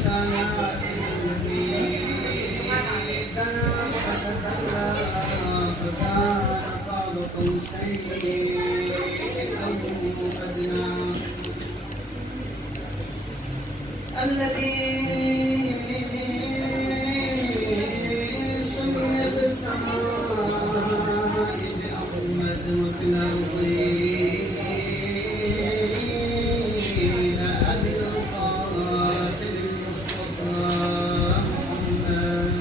بلساناته الذي دنا فتدلى فكان قاب قوسين أو أدنى الذي سمي في السماء بأحمد وفي الأرض أبي القاسم المصطفى محمد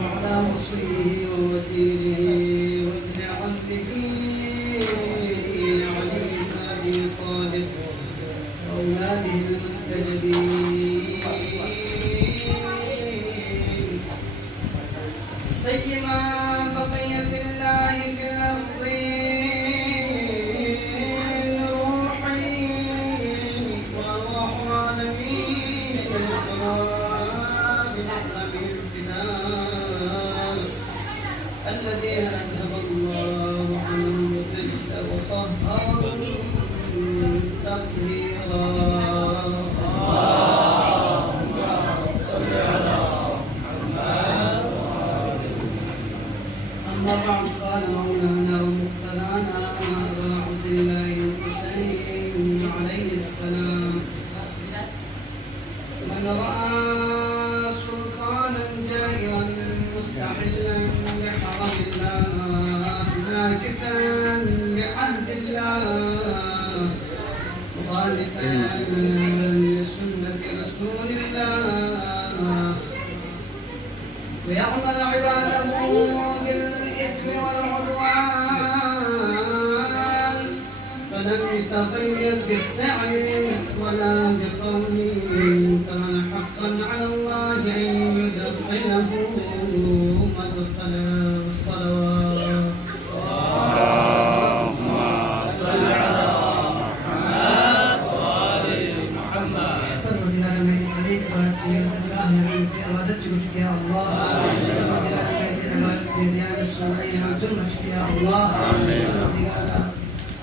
وعلى وصيه ووزيره وابن عمه علي بن أبي طالب وأولاده المنتجبين سيما بقية الله في الأرض روحين وأرواح العالمين الكرام بمقام الفداء الذين أذهب الله عنهم الرجس وطهرهم تطهيرا. أما بعد قال مولانا ومقتدانا أبا عبد الله الحسين عليه السلام من رأى سلطانا جائرا مستحلا لحرم الله ناكثا لعهد الله مخالفا لسنة رسول الله ويعمل عباده بالإثم والعدوان فلم يتغير بالفعل ولا بقول كان حقا على الله أن يدخله مدخل الصلوات. اللهم صل على محمد وآل محمد. بهذا ما يتقليك الله في عبادتك يا الله. بهذا السمعية الجنة يا الله.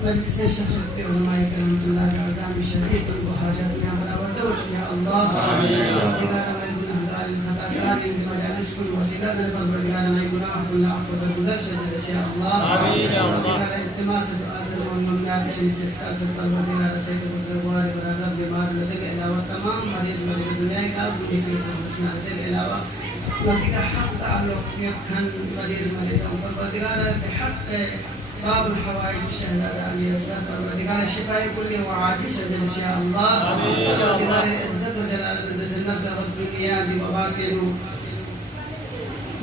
مجلس الشخص علماء كرامة الله بعزام شديد وحاجاتنا فلا وردوش يا الله. ربنا ما يكون أهدال الخطأ من مجالسكم وسيلتنا فالرجال ما يكون أحد عفو المدرسة يا الله. ربنا التماس دعاء والمملكة استسقاء سبحان ربنا سيد الجوار برادر بمار لديك إلى وتمام مريض الدنيا كابو في تنسنا لديك إلى لديك حق تعلق يكن مريض ربنا بحق باب الحوائج الشهادة أن يسلم ربنا الشفاء كله وعاجز إن شاء الله. ربنا العزة وجلال النزل والدنيا بمباكن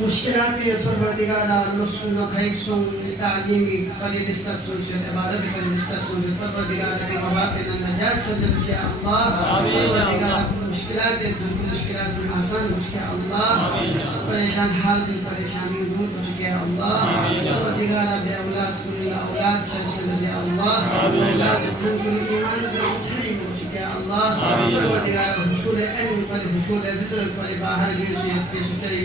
مشكلات فرودگارا لسن خیسون تعلیمی فلیستبسون شد عبادت فلیستبسون شد فرودگارا کی مواقع النجات سدد سے اللہ فرودگارا مشکلات مشکلات آسان کچھ کے اللہ پریشان حال کی پریشانی دور کچھ کے اللہ فرودگارا بے اولاد کن اولاد سلسل سے اللہ اولاد کن ایمان دس صحیح کچھ کے اللہ فرودگارا حصول علم فلحصول رزق فلباہر جنسیت کے سستری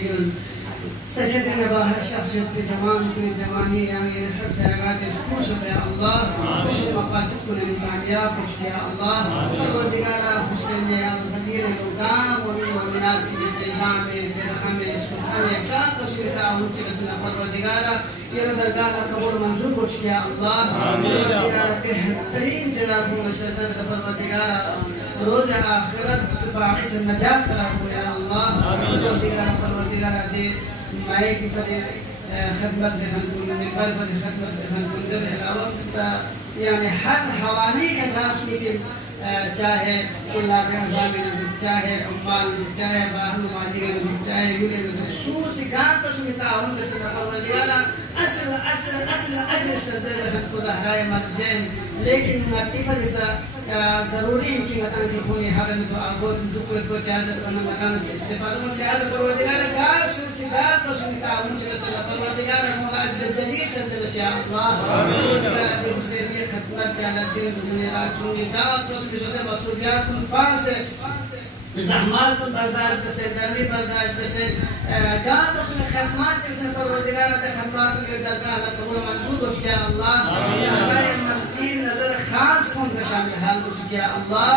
سكتنا بها الشخصية بجماني يعني حفظ عبادة سكوش يا الله كل مقاصدكم الإمكانيات يا الله والدقالة حسين يا الخدير الوقام ومن المؤمنات الاستيهام الدرخم السلطان كان تشويتا ونسي بسنا والدقالة يرد القالة قبول منزوب يا الله والدقالة بهترين جزاكم الشيطان والدقالة روز آخرت باعث النجاة تراكم يا الله والدقالة دي معي فلي خدمة بخلكم من بر فلي خدمة بخلكم ده الأول يعني حل حواليك الناس يسمى चाहे طلاب عظامنا चाहे عمال चाहे बाहर मालिक चाहे يولد سوسي كانت سميتا هم كسر قولنا ديالا أصل أجر سدد خلق زهراء مرزين लेकिन नतीफा जैसा ज़रूरी है कि मतन से होने हाल में तो आगो दुख को चाहते करना मतन से इस्तेफादा में लिहाजा परवरदिगार का सुरसिगार तो सुनता उन से सला परवरदिगार मौला अजल जजीर सदद से अल्लाह परवरदिगार के हुसैन की खिदमत पे अल्लाह दिन दुनिया रात चुनी का तो से मसूलियत फास زحمات برداشت بسه درمی برداشت بسه گاه تو سمی خدمات چه بسه پروردگار ده خدمات که درگاه الله قبول منظور دوش که الله زهرای खास कौन का शामिल हाल हो चुके अल्लाह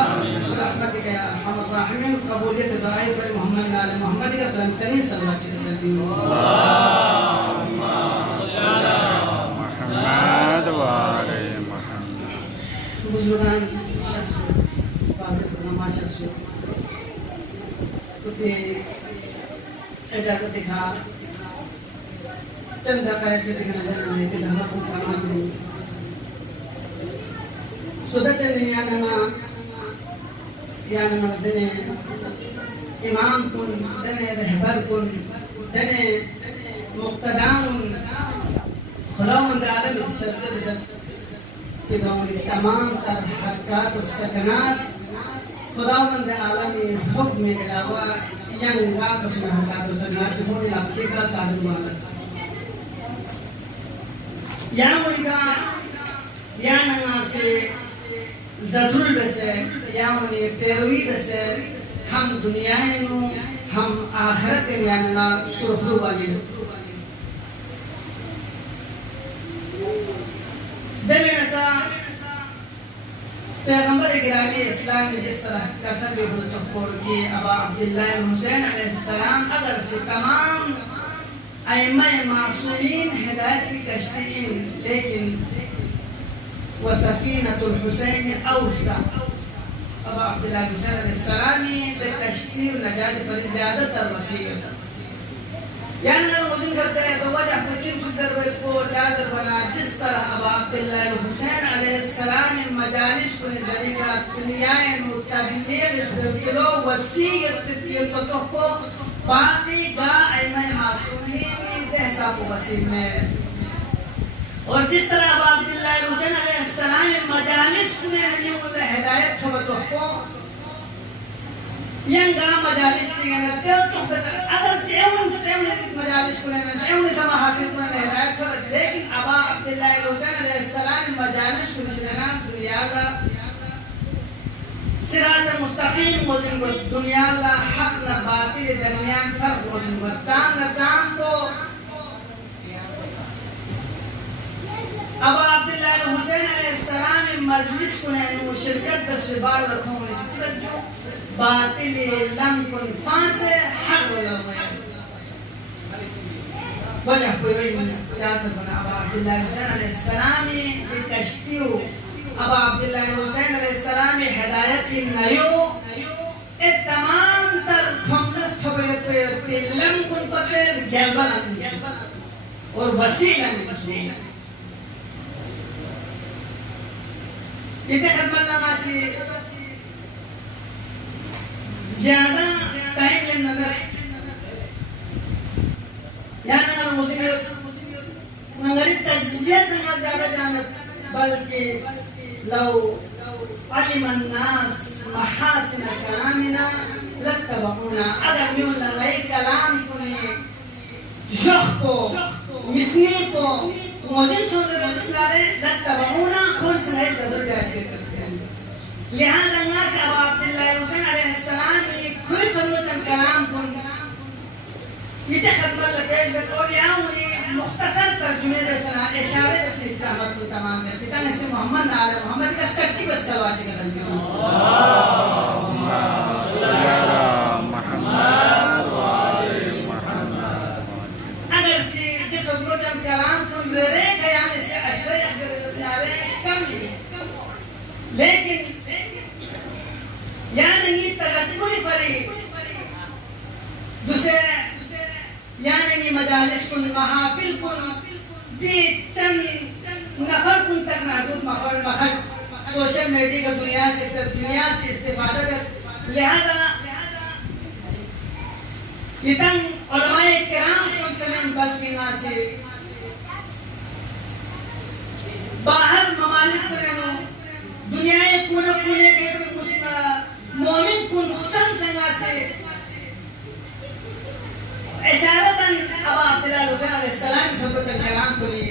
रहमत का या अरहमर राहिमीन कबूलियत दुआए फर मोहम्मद आले मोहम्मद का बुलंदतरीन सल्लल्लाहु अलैहि वसल्लम अल्लाहुम्मा सल्ली अला मुहम्मद व आले मुहम्मद। बुजुर्गान शख्स फाजिल नमा शख्स कुते इजाजत दिखा चंद दक़ाइक़ के दिखना जाना है कि जहाँ को तमाम नहीं सुधा चंद्रियाना याना दने इमाम कुन दने रहबर कुन दने मुक्तदाम खुदावंद आलम इस शर्त बिशर्त कि दोनों तमाम तर हरकत और सकनात खुदावंद आलम हुक्म के अलावा yang enggak bersama kata sangat cuma dilapkikan sahul banget. Yang mereka yang ngasih zatul besar, yang ini perui besar, ham dunia ini, ham akhirat ini yang nggak surflu bagi. Demi rasa पैगंबर गिरामी इस्लाम ने जिस तरह कसर भी हो चुका कि अबा अब्दुल्लाह हुसैन अलैहिस्सलाम अगर से तमाम अइम्मा मासूमीन हिदायत की कश्ती लेकिन वसफीनतुल हुसैन औसा अबा अब्दुल्लाह हुसैन अलैहिस्सलाम ने कश्ती नजात पर ज़्यादातर वसीयत यानी अगर वज़न करते हैं तो वजह कुछ फजर को चादर बना जिस तरह अबा अब्दुल्लाह हुसैन अलैहिस्सलाम मजालिस को ज़रीका दुनिया मुतहल्लिल सिलसिलो वसीयत की तो बाकी बा अइम्मा मासूमीन दहसा को वसीम में और जिस तरह अबा अब्दुल्लाह हुसैन अलैहिस्सलाम मजालिस को नबी हिदायत तो बचो yang gak majalis dengan itu bes agar cewek majalis kuliah cewek sama hafid kuliah hidayat kalau lekin Aba Abdullah Husain alaihissalam majalis kuliah dunia la sirat mustaqim muzin buat dunia la hak la batil darmian farq muzin buat tam ko Aba Abdullah Husain alaihissalam majlis kuliah syirkat bersebar lakum nisbatu बातिल lump कुन फांसे हक वला वजह कोई इजाजत बना अबा अब्दुल्लाह हुसैन अलैहिस्सलाम की कश्तियो अबा अब्दुल्लाह हुसैन अलैहिस्सलाम हिदायत की नयो ए तमाम तर खमलत थबे लम कुन पते गलबन और वसीला में इते खदमत लगासी ज़्यादा टाइम लेना नगर यहाँ नगर मुझे नगरी तज्जिया से ना ज़्यादा जाना बल्कि लो अलिमन्नास महासिन कलामिना लत्तबउना अगर यूं लगाई कलाम कुने ज़ख्को मिस्नी को मुझे सुनने वाले लत्तबउना कौन सा है ज़रूर जाएगा लिहाजा ना से अबा अब्दुल्लाह हुसैन अलैहिस्सलाम की खुद समझन कलाम कुन ये खदमत लपेश में और यहाँ उन्हें मुख्तसर तर्जुमे बसना इशारे बस निजामत तो तमाम है कितना से मोहम्मद आले मोहम्मद का कच्ची बस सलवात का संकेत अल्लाहुम्मा सल्ली अला मुहम्मद व आले मुहम्मद अगर जी ये समझन कलाम कुन रे कयाम से अशरे अशरे कम लेकिन यानी ये तज़क्कुर फरी दूसरे यानी ये मजालिस कुन महाफिल कुन दी चंद नफर कुन तक महदूद मखल सोशल मीडिया का दुनिया से इस्तेफादा कर लिहाजा इतन उलमाए किराम सुनसलन बल्कि ना से बाहर ममालिक कुन दुनिया कोने के मोमिन कुन संगा से इशारतन अबा अब्दुल्लाह हुसैन अलैहिस्सलाम फतवा कलाम कुनी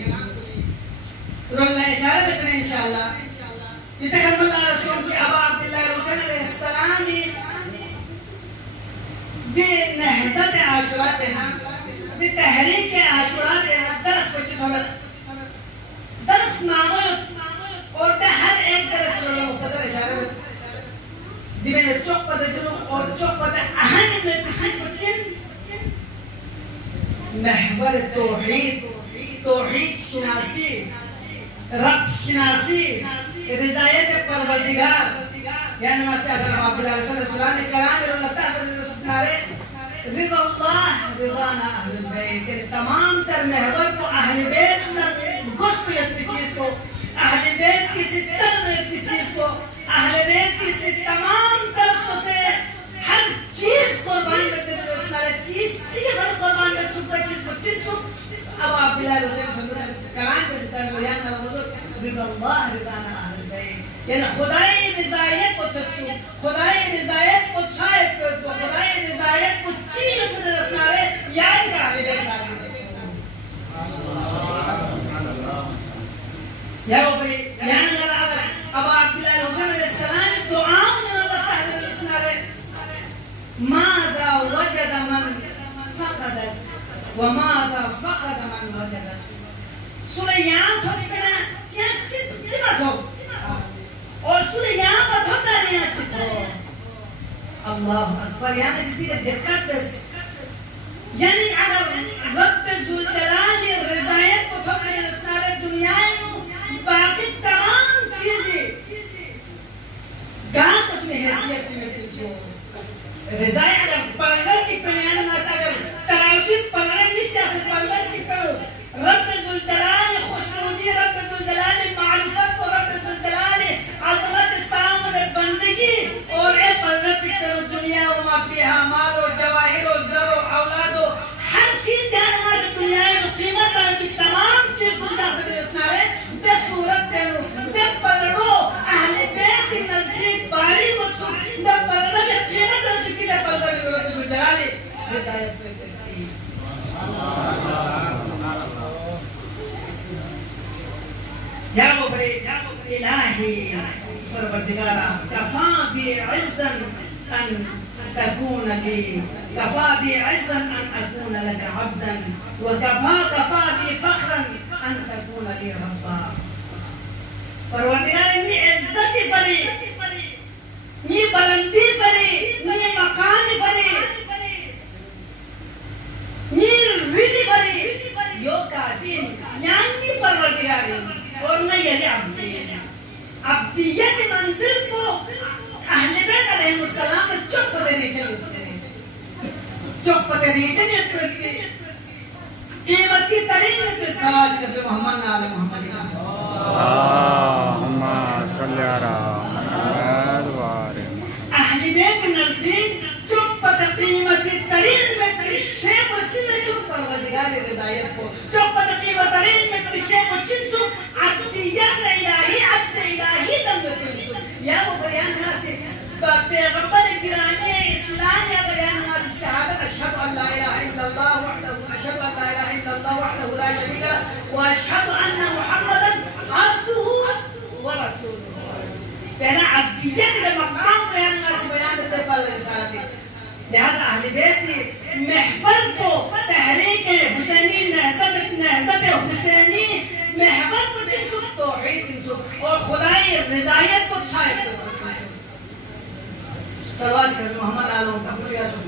रोला इशारा बसने इंशाअल्लाह यतकम्मल रसूल की अबा अब्दुल्लाह हुसैन अलैहिस्सलाम दे नहज़त आशुरा पे ना दे तहरीक आशुरा पे ना दरस को चित दरस नामो और हर एक रसूलुल्लाह मुख्तसर इशारे में दिवे चौक पर जुनू और चौक पर अहम में कुछ महवर तौहीद शनासी रब शनासी रिजायत परवरदिगार यानी मासे अगर अब्दुल्लाह सल्लल्लाहु अलैहि कलाम अल्लाह ताला रिदा अल्लाह रिदाना अहल बैत तमाम तर महवर को अहल बैत गोश्त की चीज को अहल बैत की सिद्दत की चीज को अहल बैत की तमाम तरसों से हर चीज कुर्बान करते थे सारे चीज हर कुर्बान कर चुका चीज को चीज अब आप बिलाल हुसैन कलाम पे सितारे बयान ना मौजूद रिदा अल्लाह रिदाना अहल बैत यानी खुदाई रिजायत को सच्चू खुदाई रिजायत को छायत को खुदाई रिजायत को चीज के रसनारे याद का अहल बैत राजी या वो भाई यानी अगर अब अब्दुल्लाह हुसैन अलैहि सलाम दुआ में अल्लाह ताला रसनारे मादा वजद मन फक़द वमादा फक़द मन वजद सूरह यान थोड़ा क्या चिमा थो और सूरह यान पर थोड़ा नहीं अच्छी थो अल्लाह अकबर यानी सीधी दिक्कत बस यानी अगर रब ज़ुल जलाल रिज़ायत को थोड़ा रसनारे दुनिया में बाकी तमाम चीजें गांव उसमें हैसियत में पूछो रिजाई अगर पलगन चिपने ना अगर तराशिफ पलगन से अगर पलगन चिपनो रब ज़ुल जलाल खुशनुदी रब ज़ुल जलाल मारिफत और रब ज़ुल जलाल अज़मत सामने बंदगी और ए पलगन चिपनो दुनिया व मा फीहा माल व जवाहिर व ज़र व औलाद हर चीज जाने में दुनिया में कीमत है तमाम चीज को जानते हैं इसनारे सूरत पेलो दब पलड़ो अहले बैत के नजदीक बारी को दब पलड़ा के कीमत है उसकी दब पलड़ा की जरूरत है जलाले रिसायत पे कहती या वो बड़े इलाही परवरदिगारा कफा बि इज़्ज़न अन तकून ली कफा बि इज़्ज़न अन अकून लक अब्दन व कफा बि फख्रन अन तकून ली रब्बा परवरदिगार ने इज्जत फरी ये बुलंदी फरी ये मकान फरी ये रिज़्क़ फरी यो काफी यानी परवरदिगार और मैं ये अब्दियत मंजिल को अहले बैत अलैहिस्सलाम के चुप देने चाहिए तो कीमती तरीन के साज के मोहम्मद आले मोहम्मद अल्लाहुम्मा सल्ली अला मुहम्मद व आले मुहम्मद अहले बैत के नजदीक चुप कीमती तरीन में किसे को चिन्ह चुप परवरदिगार की रिज़ायत को चुप कीमती तरीन में किसे को चिन्ह अब्दियत इलाही तन में किसे या वो बयान है से पैगंबर गिरामी इस्लाम या बयान है से शहादत अशहदु अल्ला इलाहा इल्लल्लाह वहदहु अशहदु अल्ला इलाहा इल्लल्लाह वहदहु ला शरीका लहु व अशहदु अन्ना मुहम्मदन अब्दुहु व रसूलुहु पहला अब्दियत के मकाम बयान है से बयान देते पल रिसालत लिहाजा अहले बैत की महफल को तहरीक हुसैनी नहज़त हुसैनी महफल को जिनसुब तौहीद जिनसुब और खुदाई रिज़ायत को छायत को सलवात कर मोहम्मद आलम का पूछ गया सुन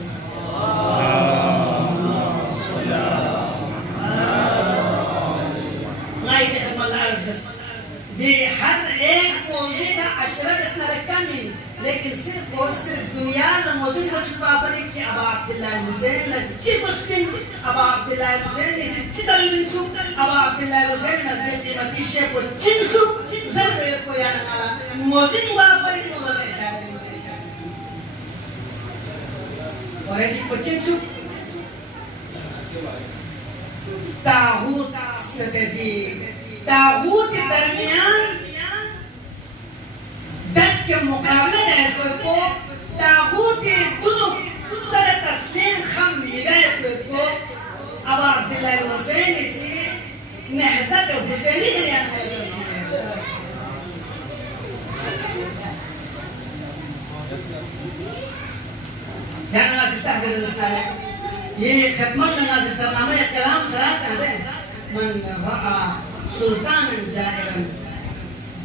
नहीं देख मलाज बस ये हर एक मौजू का अशरफ इसने रखा नहीं लेकिन सिर्फ और सिर्फ दुनिया ने मौजूद को छुपा पड़े कि अब अब्दुल्लाह हुसैन ने चिकुस्किन अब अब्दुल्लाह हुसैन ने चितल बिनसु अब अब्दुल्लाह हुसैन ने कीमती शे को चिंसु जरबे को याना मौजूद वाफर की उन्होंने इशारा और ऐसी को चिंसु तागूत सतजी तागूत के दरमियान दर्द के मुकाबले में को तागूत दोनों सर तस्लीम खम हिदायत को अब अब्दुल्लाह हुसैन इसी नहज़त हुसैनी के लिए يعني ناس تحزن الإسلام ये खत्म लगा से सरनामा या कलाम खराब कर दे मन रआ सुल्तान जाहिरन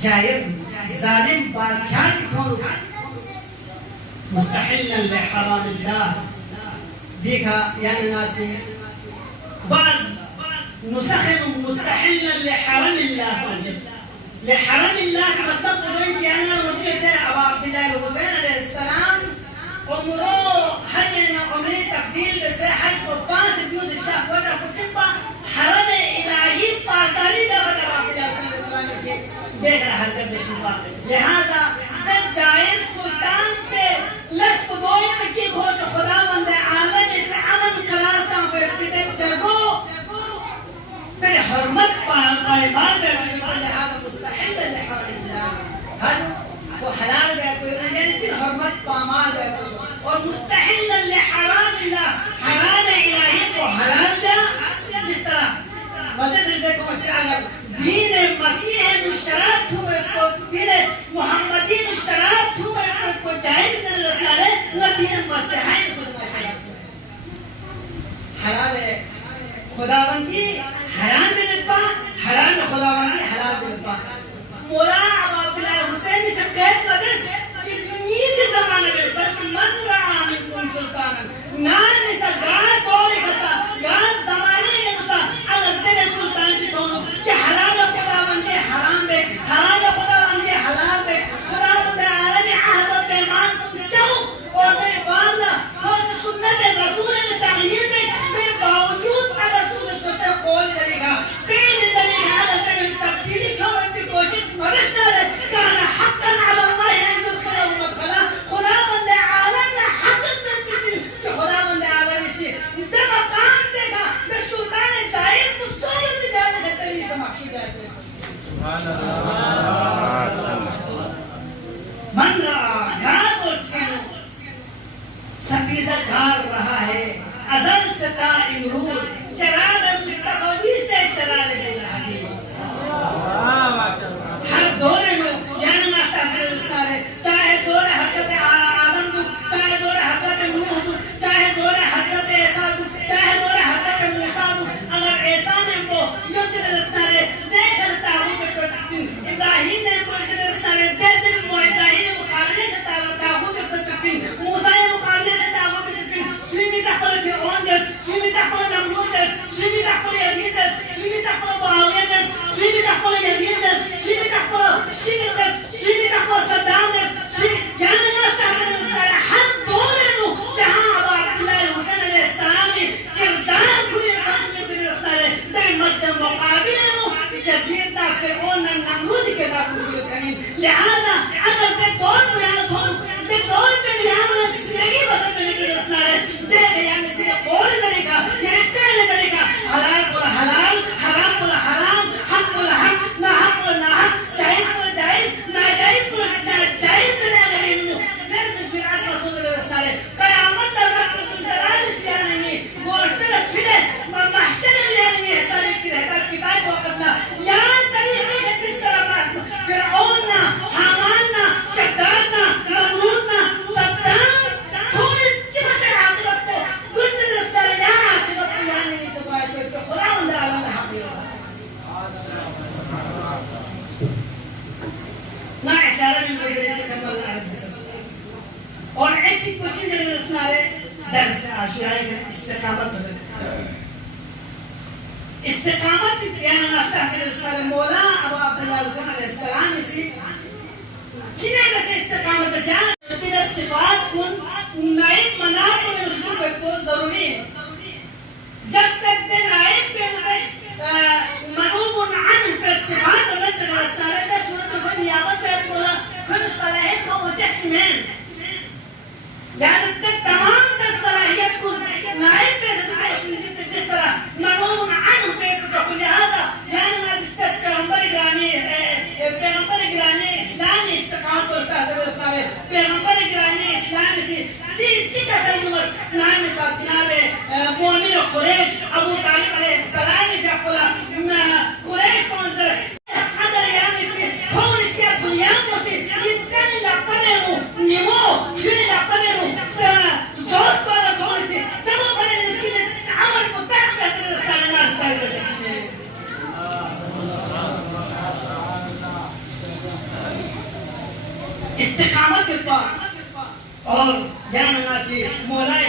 जाहिर जालिम बादशाह की थोड़ू मुस्तहिल्लन लिहरामिल्लाह देखा यानी नासी बाज नुसखे मुस्तहिल्लन लिहरामिल्लाह समझे लिहरामिल्लाह का मतलब बुजुर्ग यानी ना मुस्लिम थे अब अब्दुल्लाह हुसैन अलैहिस्सलाम उम्रो हज में उम्र तब्दील से हज को फांस यूज शाह वजह कुछ हरम इलाही पासदारी का मतलब अब्दुल्लाह अलैहिस्सलाम से देख रहा है हरकत लिहाजा जाहिर सुल्तान पे लस्प दोई की घोष खुदावंद आलम इस अमन करारता फिर बिदे जगो तेरे हरमत पायमाल में लिहाजा मुस्तहिल लिहरामिल्लाह हज वो हलाल है कोई यानी जिन हरमत पामाल है और मुस्तहिल लिहरामिल्लाह हराम इलाही को हलाल है जिस तरह वजह से देखो अगर दीन मसीह मुशरत हुए को दीन मोहम्मदी मुशरत हुए को जाहिर नहीं रसले न दीन मसीह है हलाल है खुदावंदी हराम में निपा हराम में खुदावंदी हलाल में निपा मोला अब्दुल्लाह हुसैन से कहत मदस कि दुनिया के जमाने में बल्कि मन रहा मिनकुम सुल्तान ना निसा गाय तोड़े कसा गाय जमाने के नुसा अगर तेरे सुल्तान की दोनों कि हलाल खुदावंदी हराम में हराम खुदावंदी हलाल में खुदावंदी आलमी अहद और पैमान तुम चलो और तेरे बाला कौन सी सुन्नत रसूल ने तगयीर में तेरे बावजूद अगर सुसे कौल करेगा फेल करेगा अगर तेरे तब्दीली क्यों की कोशिश मदद करे काना हक्कन अला अल्लाह अन यदखलहु मदखला खुदावंद आलम ने हक में कि खुदावंद आलम से जब काम देगा तो सुल्तान जाहिर मुस्तौल में जाने तेरी से मकसद है सुभान अल्लाह मन गाद और छेनो सतीजा गार रहा है अजल से ता इमरूज चराग मुस्तफवी से शराज बिलहदी हर दौरे में यानी माता है चाहे दौरे हज़रत आदम दो चाहे दौरे हज़रत नूह दो चाहे दौरे हज़रत ईसा दो चाहे दौरे हज़रत मूसा दो अगर ऐसा में वो युद्ध रस्तारे देखकर ताबूत को इब्राहिम ने को युद्ध रस्तारे देखकर इब्राहिम ने मुकाबले से ताबूत को मूसा ने मुकाबले से ताबूत को स्वीमी तकबल फिरौन जस स्वीमी तकबल नमरूद जस स्वीमी तकबल यजीद जस स्वीमी तकबल मुआविया जस स्वीमी तकबल यजीद जस स्वीमी तकबल शिमर जस स्वीमी तकबल सद्दाम जस यानी ना ताकत रस्तारे हर दौरे नु जहां अब्दुल्लाह हुसैन अलैहिस्सलाम की किरदार पूरी करने रस्तारे दे मद्द मुकाबले नु यजीद ता फिरौन नमरूद के दा पूरी करें लिहाजा अगर ते दौर बयान थोड़ो ते दौर पे यहाँ जिंदगी बसर करने के रस्तारे दे यानी सिर्फ कौन तरीका ये फैल तरीका हलाल बोला हलाल हराम बोला हराम हक बोला हक ना हक बोला ना हक जायज बोला जायज नाजायज बोला नाजायज ने अगर इन सिर्फ जुरात मसूद रस्तारे कयामत तक रसूल जलाल इसलिए नहीं गोश्त रखने महशर में नहीं है हिसाब किताब वक्त ना यार तरीके के जिस तरह फिरौन ना हामान ना शद्दाद ना नमरूद ना सद्दाम थोड़ी चिमसे आखिरत को कुछ रस्तारे यार आखिरत को यानी नहीं सकाए तो खुदावंद आलम ने हक ना इशारा भी मुझे कमल अर्ज बिसम और ऐसी कुछ चीजें रस्तारे दर्स आशुरा के इस्तिकामत हो सकती है इस्तिकामत यानी लगता है रस्तारे मौला अबू अब्दुल्लाह हुसैन अलैहिस्सलाम इसी जिन्हें वैसे इस्तिकामत है बिना सिफात कुन नाइब मनाब में उसको बहुत जरूरी है जब तक दे नाइब पे मनूबुन अन पे सिफात में रस्तारे का सूरत में नियामत पे बोला खुद सलाहियत को मुजस्सिमन यानी तक तमाम तर सलाहियत को नाइब पे से जिस तरह मनूबुन अन पे तो लिहाजा यानी ना पैगंबर गिरामी इस्लामी इस्तिकामत को रस्तारे पैगंबर गिरामी इस्लामी से ठीक का सही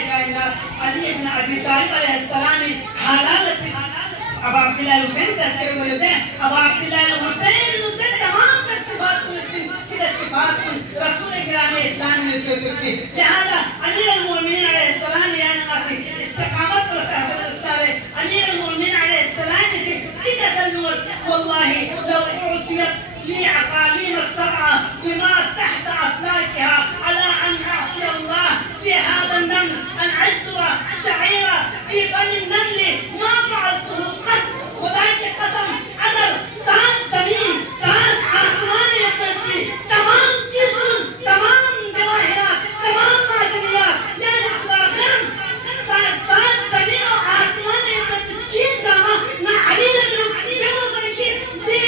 कायनात अली इब्न अबी तालिब अलैहिस्सलाम हालात अब अब्दुल्लाह हुसैन तस्करे को लेते हैं अब अब्दुल्लाह हुसैन ने तमाम सिफात की सिफात रसूल गिरामी इस्लाम ने पे लिहाजा अमीर अल-मोमिनीन अलैहिस्सलाम यानी आसी इस्तिकामत रखता है अमीर अल-मोमिनीन अलैहिस्सलाम से ठीक असल में والله لو أعطيت لي عقاليم السبعة بما تحت أفلاكها على أن أعصي الله في هذا النمل أن عدوا شعيرة في فم النمل ما فعلته قط خدا की कसम अगर सात जमीन सात आसमान ये तमाम चीज़ों तमाम जवाहिरात तमाम मादनियात यानी खुदा गर्ज सात जमीन और आसमान ये चीज़ ना अली जब करके दे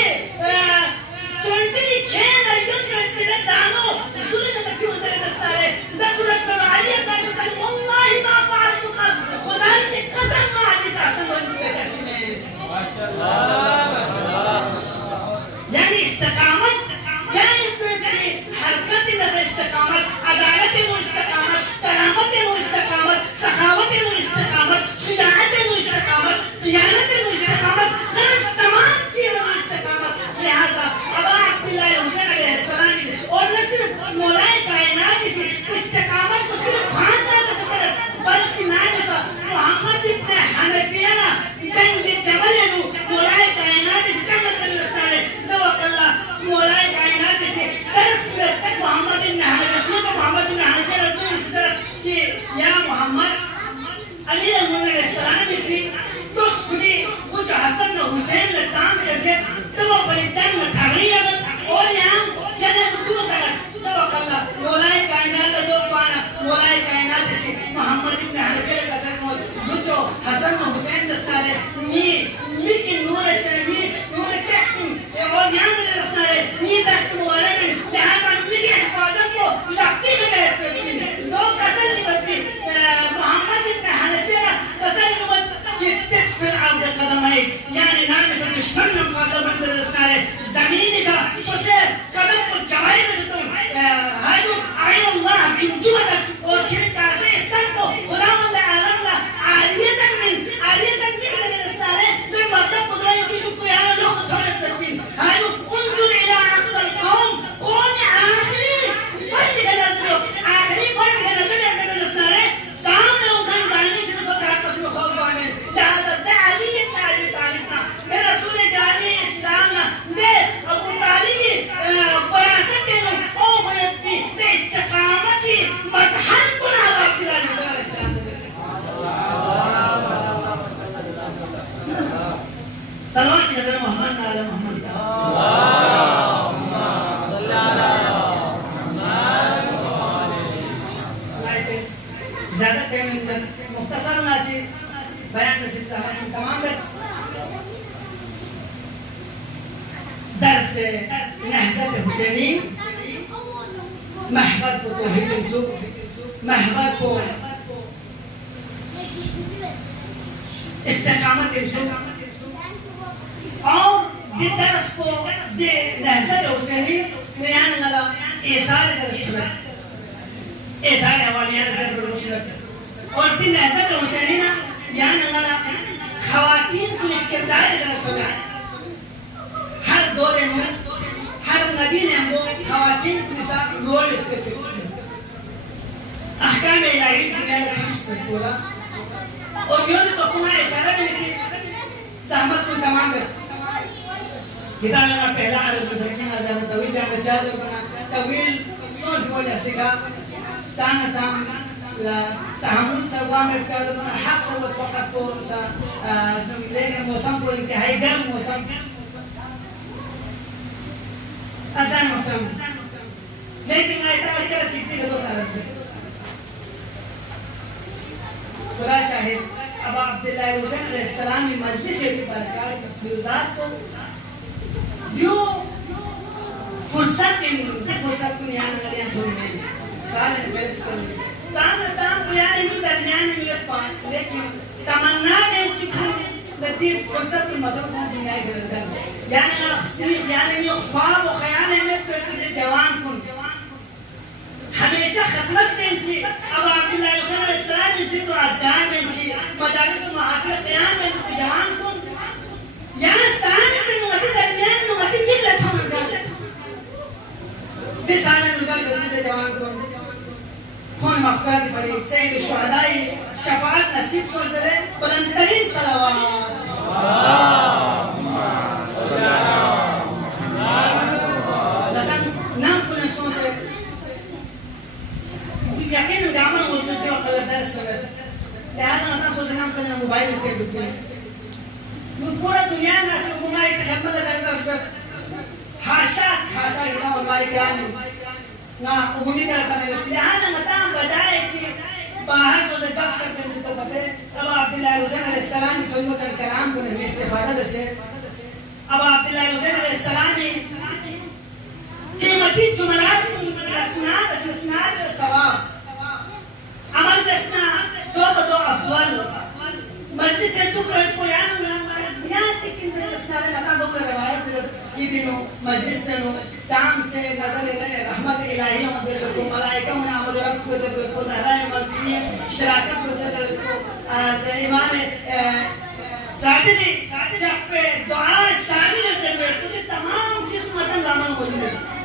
20 खेल अय्युम तेरे दानो सुने ना क्यों से दस्ता है दसूरत में अली का والله ما فعلت قط खुदा की कसम ना अली साहब ने يعني استقامت يعني حركت الناس استقامت عدالت واستقامت كرامت واستقامت سخاوت واستقامت شجاعت واستقامت ديانت واستقامت غرض تمام چیزوں واستقامت لہذا ابا عبداللہ حسین علیہ السلام اور نہ صرف مولا کائنات سے استقامت کو صرف بھانتا بلکہ نام سے محمد ابن حنفیہ كان جبلنا مولاي كائنات استمت الرسالة دوك الله مولاي كائنات درس محمد بن حنفية محمد بن حنفية رضي الله يا محمد أمير المؤمنين السلام بيسي تشكري وجه حسن وحسين لتزام كده دوك بلدان متغرية और यहाँ जने दुखों का दोक अल्लाह मोलाई कायनात दोक पाना मोलाई कायनात से मोहम्मद इब्न हनफिया का सर मौत जो हसन और हुसैन दस्तारे मी की नूर चश्म और यहाँ में दस्तारे मी दस्त मुबारक लिहाजा मी की हिफाजत को लपटी में कहते हैं दो कसर निबत्ती मोहम्मद इब्न हनफिया कसर निबत्ती يتدفع عرض قدميه يعني نامس الدشمن من قبل بندر الاسنان زمين का सोचे कदम को जवाई में तुम हायो आय अल्लाह जुमजुमत और फिर कैसे सब को खुदावंद आलम ला आलियतन min الاسنان ده मतलब खुदाई की शुक्रिया लोग थोड़े तकमीन हायो انظر الى اقصى القوم قوم आखिरी फर्द का नजर आखिरी फर्द का नजर الاسنان सामने उनका दानी से तो आपस में खौफ बाने لهذا تعليم تعليمنا لرسول جامع اسلامنا ده ابو طالب وراثتنا او بيتي استقامتي مذهب كنا عبد الله صلى الله عليه وسلم صلوات على محمد وعلى محمد اللهم صل على محمد وعلى آله زیادہ ٹائم نہیں مختصر ناسی بیان نصیب صاحب تمام درس نهضة حسینی محور کو توحید انسو محور کو استقامت انسو اور دی درس کو دی نهضة حسینی بیان نلا ایثار درس کو ایثار حوالیات ضرب المسلط اور دی نهضة حسینی يعني أنا خواتين كل الكردار اللي نسمع هر دور مو هر نبي نمو خواتين نساء رول أحكام إلهي الدنيا تقولا और यो ने तो अपना इशारा भी लिखी सहमत को तमाम कर किताब में पहला अर्ज में सकीन आजाद तवील का चादर बना तवील सोच को जैसे का चाम لا تحمل سوا में चादर बना हक सवत वक्त को सा लेकिन मौसम को इंतहाई गर्म मौसम आसान मौसम लेकिन मैं इतना कर चित्ती को सारा खुदा शाहिद अब अब्दुल्लाह हुसैन अलैहिस्सलाम की मजलिस की बरकत तफसीलात को जो फुर्सत को यहाँ नजर थोड़ी में सारे फेरस को ताम को यानी नहीं दरमियान में ये पांच लेकिन तमन्ना में चिखन लतीफ फुर्सत की मदद को दुनिया के अंदर यानी ये ख्वाब और ख्याल में पेट के जवान को हमेशा खिदमत बेंची अब अब्दुल्लाह हुसैन अलैहिस्सलाम जिक्र अज़कार बेंची मजालिस महफिल क़याम में जवान को यहाँ सारे में उम्मती दरमियान में उम्मती मिलत हम अंदर दिसाने उनका जल्दी जवान को कौन मग़फ़िरत फरीद सैयद शुहदाई शफ़ाअत नसीब सोचरे बुलंदतरीन सलावत नाम को नसों से यकीन गामन मौजूद थे वक़्त दर्स समय लिहाजा मतलब सोचना नाम करना मोबाइल के दुनिया में पूरा दुनिया में ऐसे उम्मा एक खिदमत दर्स पर हाशा हाशा इतना और माय क्या नहीं ना उम्मी करता है लिहाजा मतलब बजाय कि बाहर से गप शप में तो पते अब अब्दुल्लाह हुसैन अलैहिस्सलाम की फिल्मों चल कलाम को ने इस्तेफादा बसे अब अब्दुल्लाह हुसैन अलैहिस्सलाम ने कीमती जुमलात असनाद और सवाब अमल बसना दो बदो अफजल मजलिस से तो को या चिकिन से असनाद लगा दो रिवायत ये दिनों मजलिस में लो शाम से नजर रहमत इलाही मंजिल को मलाइका ने आमद रफ को जब को ज़हरा मर्जी शराकत को जब को इमाम सादिनी जब पे दुआ शामिल जब को तमाम चीज मतलब गामन मौजूद है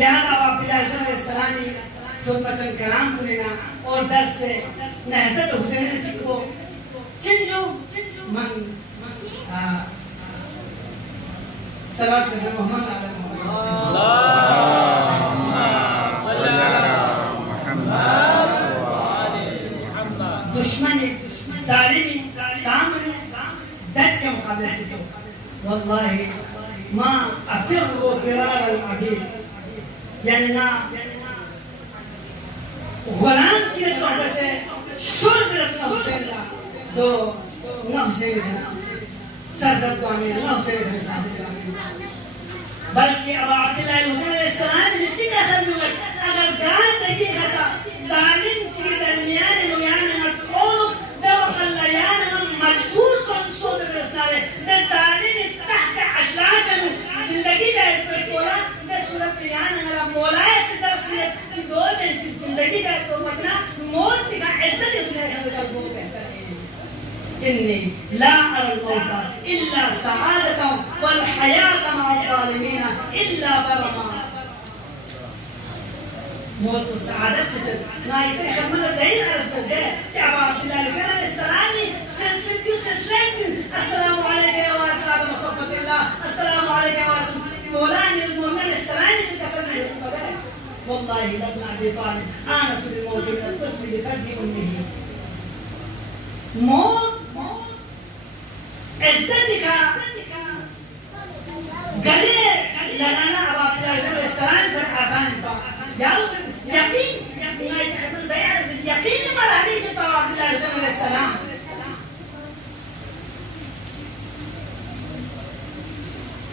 लिहाजा अब्दुल्लाह हुसैन अलैहिस्सलाम की खुतबतन कलाम कुरेना और दर्स से नहज़त हुसैन ने चिको चिंजो मन सलावत के साथ मोहम्मद दुश्मन ज़ालिमी सामने डट के मुकाबले को वल्लाहि मा अफिरु फिरार अल-अबीद यानी ना गुलाम चीज़ तो बसे शुरू करना हुसैन ला दो ना हुसैन है ना सरजद को आमीन ना हुसैन है साहब बल्कि अब अब्दुल्लाह हुसैन अलैहिस्सलाम ने चिक असर में अगर गाय तकी ऐसा जालिम चीज़ दरमियान लो यानी ना कौन दो कल्ला यानी ना मजबूर सोच रहे सारे न जालिम तहत अशराफ में जिंदगी का एक कोला न सूरत में यानी ना मौला से तरफ से कि दो में जिंदगी का तो मतलब मौत का इज्जत दुनिया का वो कहता है इन्नी ला अरा मौत इल्ला सआदत वल हयात मा ज़ालिमीन इल्ला बरमा मौत को सआदत से ना इतने खिदमत दहीर अर्ज़ है कि अब अब्दुल्लाह हुसैन अलैहिस्सलाम ने सिलसिले अस्सलामु अलैका व असहाब मुसफ़्फ़तिल्लाह अस्सलामु अलैका व मौला मोहम्मद अलैहिस्सलाम से कसम है والله لابن ابي طالب انس بالموت من الطفل بثدي امه موت عزتك गले लगाना अब अब्दुल्लाह अलैहिस्सलाम पर आसान था यार यकीन यकीन मरानी के तो अब्दुल्लाह अलैहिस्सलाम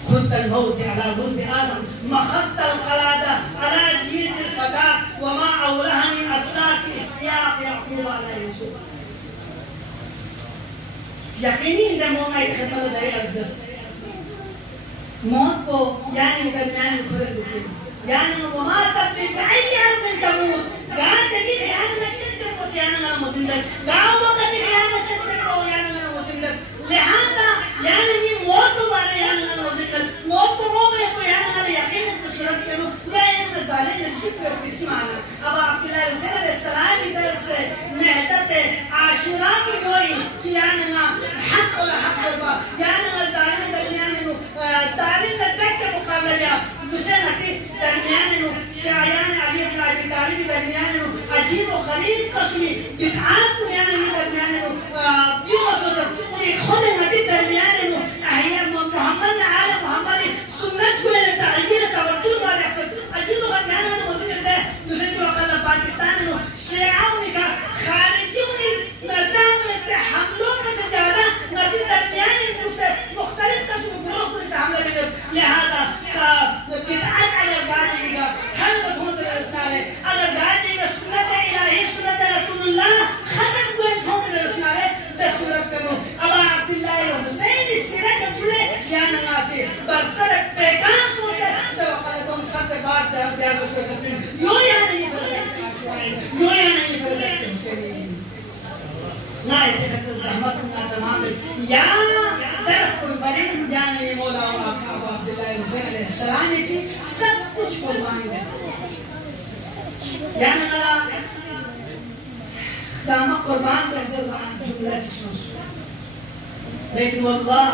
خد الموت على ولد آدم مخض القلادة على جيد الفتاة وما أولهني أصلاف اشتياق يعقوب على يوسف यकीनी दमों में खिदमत दे अज़्ज़ मौत को यानी दरमियान में खुले दुखे यानी वमा तकलीफ आई अर्ज़ तमूत गाँव जगी यानी नशत को यानी ना मुजिंदत गाँव वक़्त यानी नशत को यानी ना मुजिंदत लिहाजा यानी ये मौत वाले यानी ना मुजिंदत मौत को में को यानी ना यकीन को सूरत में लो ये मिसालें निश्चित करती माना अब अब्दुल्लाह हुसैन अलैहिस्सलाम की तरफ से नहज़त आशूरा की हुई कि यानी ना हक और हक दरबा यानी ना जालिम दरमियान में जालिम ने तक के मुकाबले में दुश्मन अति दरमियान में शायान अली इब्न अबी तालिब दरमियान में अजीब और खलील कस्मी बिदआत यानी दरमियान में यूं सोच कि खुद मदी दरमियान में अहिया मोहम्मद आले मोहम्मद सुन्नत को ले तायीर तवक्कुल वाले अक्सर अजीब और यानी में मुस्लिम है दूसरे तो अकल पाकिस्तान में शियाओं का खारिजियों ने मर्दां में हमलों में से ज्यादा मदी दरमियान में उसे मुख्तलिफ किस्म के ग्रोह को शामिल है लिहाजा बिदअत अगर गाजीगा खल बधों दरस्तार अगर गाजीगा सुन्नत इलाही सुन्नत रसूलुल्लाह खत्म रहमत का तमाम या दरस कोई बने यानी मौला और आका अबू अब्दुल्लाह हुसैन अलैहिस्सलाम से सब कुछ कुर्बान है यानी अला दामा कुर्बान कैसे जुमला चीज़ लेकिन वल्लाह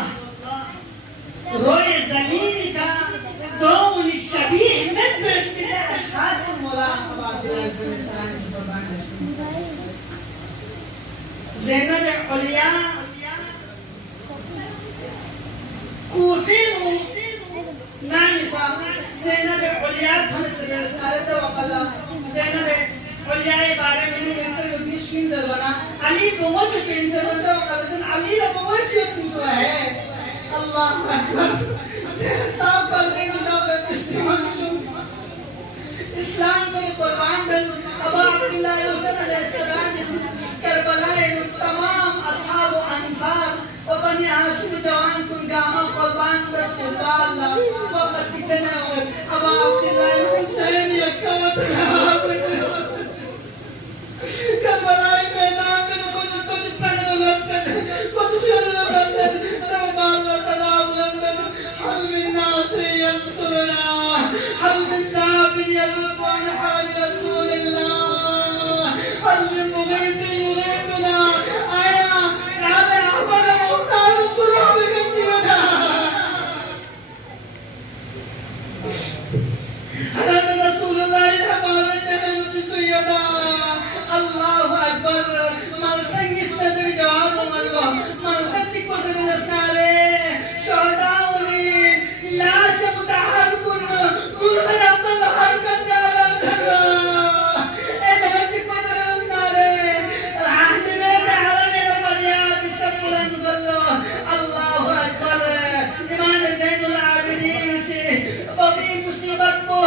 रोए ज़मीन का दौन शबीह में तो इतने अशखास को मौला अबू अब्दुल्लाह हुसैन अलैहिस्सलाम से कुर्बान करते ज़ैनब उलिया कूफीनु नामिसा ज़ैनब उलिया थलत रसालत वक़ला ज़ैनब उलिया बारे में इंटर में स्क्रीन जरबना अली बहुत चेंज जरबना वक़ला अली ला बहुत सी तुझो है अल्लाह अकबर साफ कर दे गुलाब इस्लाम में कुर्बान बस अबू अब्दुल्लाह हुसैन अलैहिस्सलाम करबला तमाम असहाब अंसार और बनी हाशिम जवान कुन गामा कुर्बान बस अल्लाह वक्त कितना अबू अब्दुल्लाह हुसैन यकवत करबला मैदान में कुछ तगड़ लगता कुछ फिर लगता तो अल्लाह सलाम लगता हल मिन नासिर यंसुरना हल मिन नाबी यदुब अन हाल रसूलिल्लाह हल मिन मुगीथ युरीदुना आया आले अहमद मुख्तार सुलह में जीवना हज़रत रसूलुल्लाह हमारे नबी सैयदा अल्लाहु अकबर मन संगिस नजर जवाब मल्लो मन सच्ची को से नस्नाले शहदाउनी लाश मुतहर कुन कुल में असल हरकत जाला सल्ला ए सच्ची को से नस्नाले अहले बैत हरम में फरियाद इसका बुलंद सल्लो अल्लाहु अकबर इमाम ज़ैनुल आबिदीन से बड़ी मुसीबत को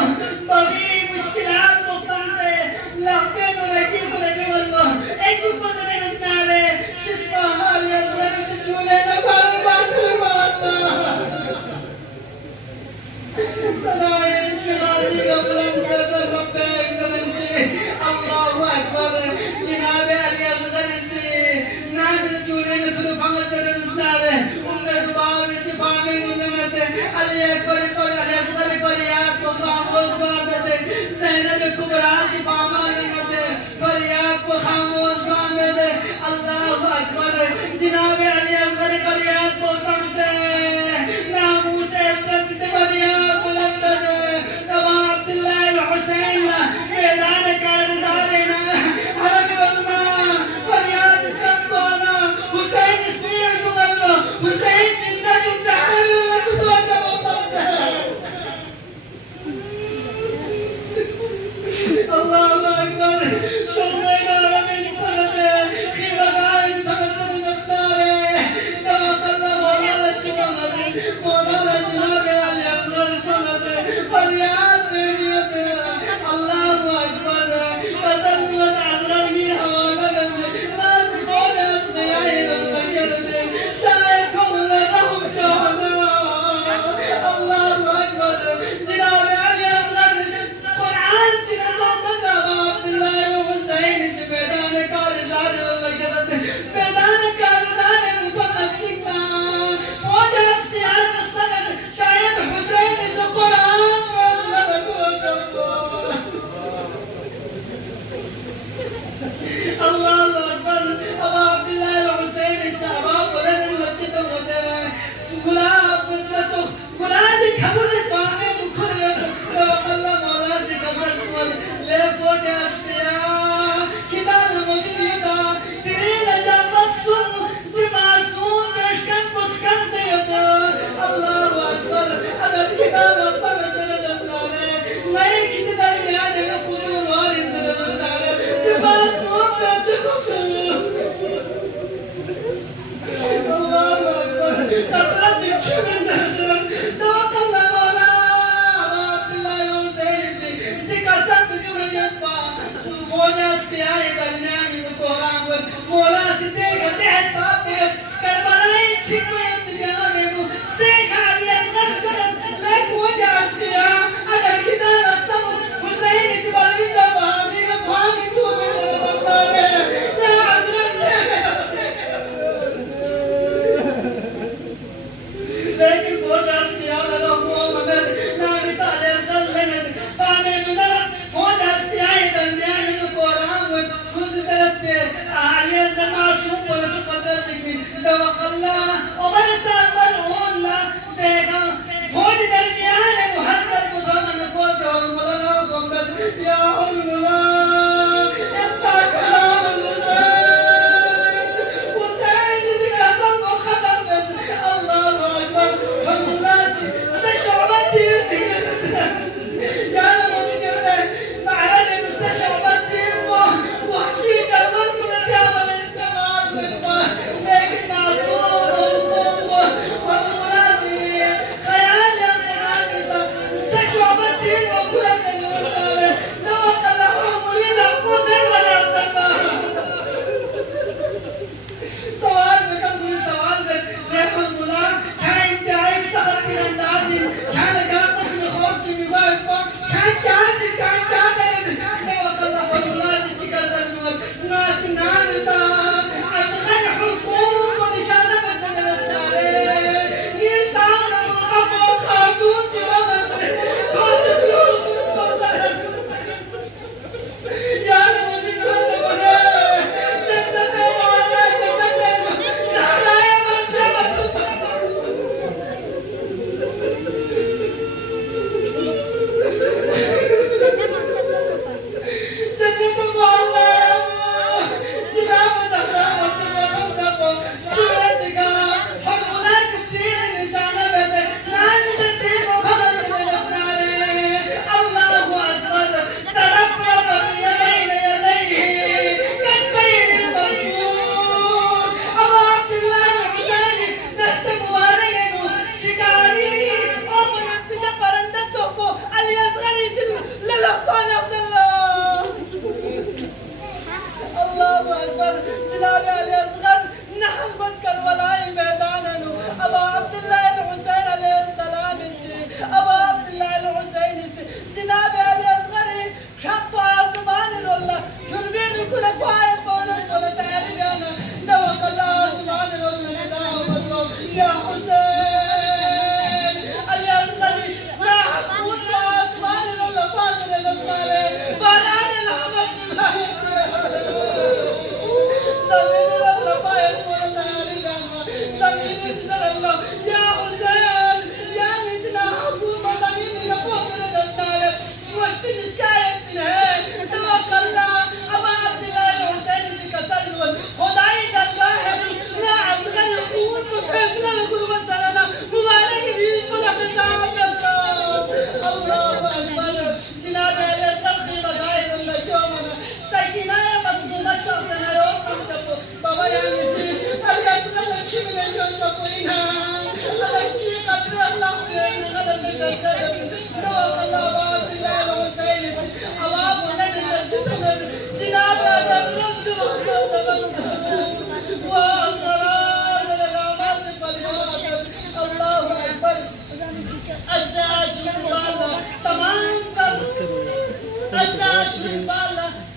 बड़ी मुश्किलात को से लंबे तो लगी को लगे वल्लाह एक चुप से नस्नाले शिशा हाल यज़रत से झूले लगा बात अल्लाह सदाए शिवाजी का बुलंद कर लब्बैक सनम से अल्लाहु अकबर जनाब अली असगर से नाम झूले ने तो फंगत नस्नाले उम्मे बाल में शिफा में निमत अली अकबर को अली असगर फरियाद को खामोश बात ज़ैनब कुबरा शिफा फरियाद को खामोश बांधे दे अल्लाहु अकबर जनाब अली असगर फरियाद को सबसे नामूस इज़्ज़त से फरियाद बुलंद दे अबू अब्दुल्लाह हुसैन मैदान कारज़ारे में हरक अल्लाह फरियाद इसका हुसैन स्पीड को बोलो हुसैन जिंदा तुम सहारे में अल्लाह को सोचा वो सबसे अल्लाहु अकबर शोरे गारा में नवक अल्लाह उमर साहब मरहूल्ला देखा फौज दरमियान है मुहज्जर को दो मन को से और मुला गुम्बद या मुला इतना कलाम हुसैन हुसैन जिसकी कसम को खत्म बस अल्लाह अकबर और मुला से शोभा तीर तीर या मुझे कहते معركة مستشفى الدين وحشي جربت كل تعمل استعمال بالماء لكن معصوم القوة والمنازل خيال يا سنانسة مستشفى الدين وكل الرسالة توقع لهم لنا قدر ولا سلام سوال بكم سوال لكن الملاك كان انت عايز تغطي الاندازين كان قاطس من خورتي ببايت كان جاسس كان جاسس ناس نانسا أصغر حكومة بشارة الأسنان يستعمل من أبو خاتون جوابا قاسم الحكومة يا المزيد سوزبنا جنة وعلا جنة زهرا يا مرجبة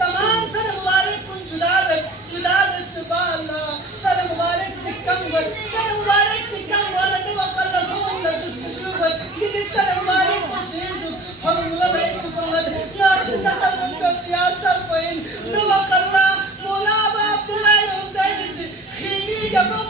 तमाम सर मुबारक कुन जुलाबत जुलाब इस्तबाला सर मुबारक चिकंबर सर मुबारक चिकंबर ने वकल लहum la tusjubat li सर मुबारक मुशीज हम ललाई कुमल नास दखल मुश्किल या सर कोइन नो वकल मौला अब्दुल्लाह हुसैन खीमी जब